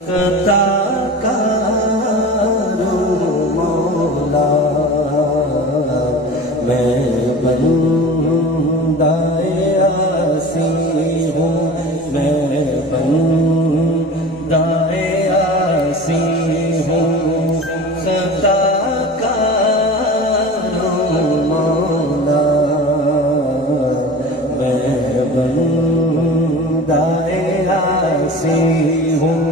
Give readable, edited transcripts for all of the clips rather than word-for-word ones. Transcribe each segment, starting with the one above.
خطا کاروں مولا میں بندہ عاصی ہوں، میں بندہ عاصی ہوں، خطا کاروں مولا میں بندہ عاصی ہوں،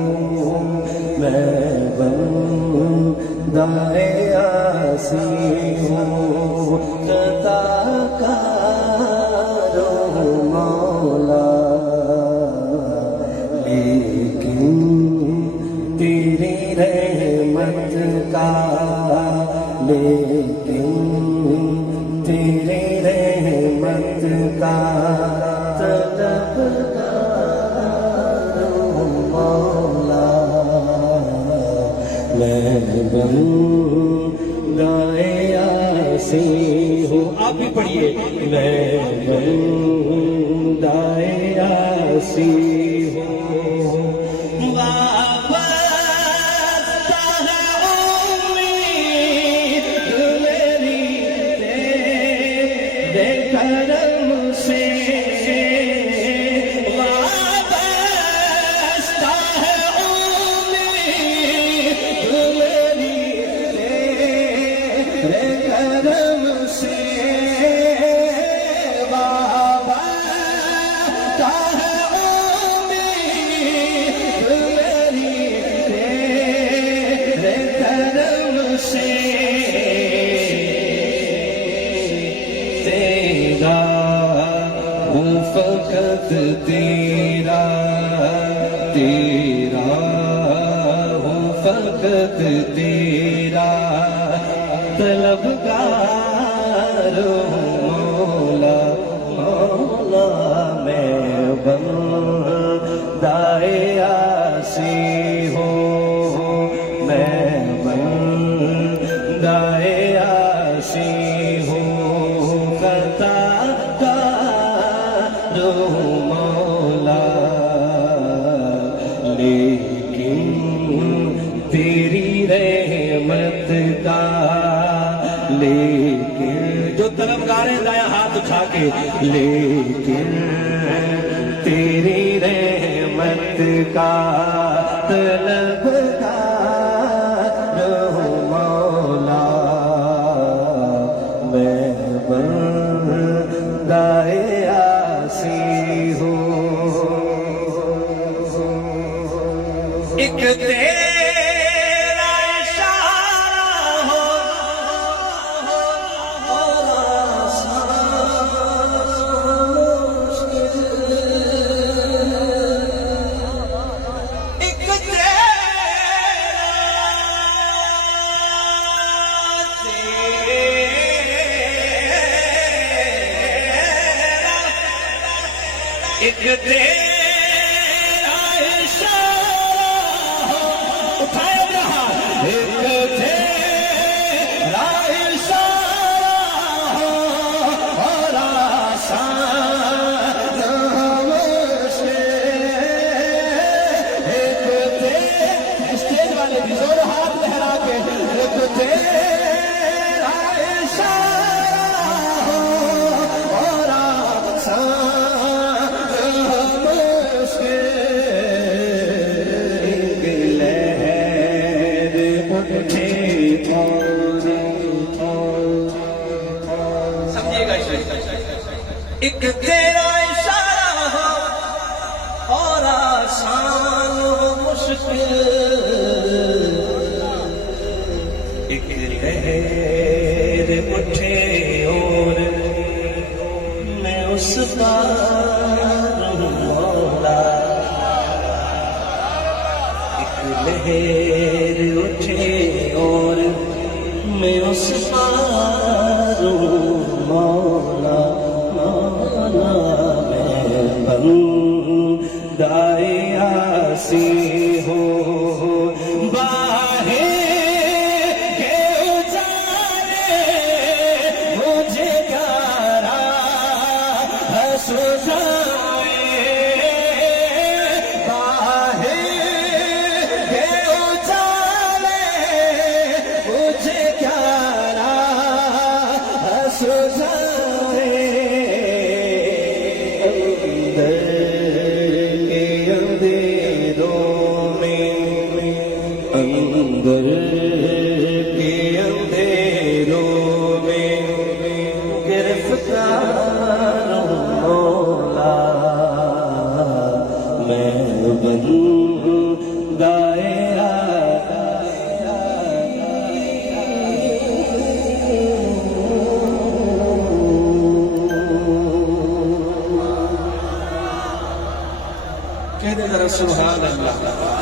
میں بندہ عاصی ہوں، خطا کاروں مولا لیکن تیری رحمت کا، لیکن تیری رحمت کا میں بندہ عاصی ہوں۔ آپ بھی پڑھیے، میں بندہ عاصی ہوں، وابستہ ہے امید میری تیرے کرم سے، فقط تیرا تیرا ہوں، فقط تیرا طلبگار ہوں مولا، مولا میں بندہ عاصی ہوں، میں بندہ عاصی ہوں، خطا مولا لیکن تیری رحمت کا، لیکن جو طلبگار ہیں دائیں ہاتھ اٹھا کے، لیکن تیری رحمت کا طلبگار ہوں مولا، میں بندہ ایک تیرا اشارہ ہو، ایک تیرا ایک تیرا اشارہ ہو اور آسان و مشکل، ایک لہر اٹھے اور میں اس پار ہوں مولا، ایک لہر اٹھے اور میں اس پار ہوں مولا، میں بندہ عاصی ہوں، باہیں کے اجالے مجھے گارا سجائے، باہیں در کے اندھیروں میں گرفتار ہوں مولا، میں بندۂ کہہ دے ذرا سبحان اللہ۔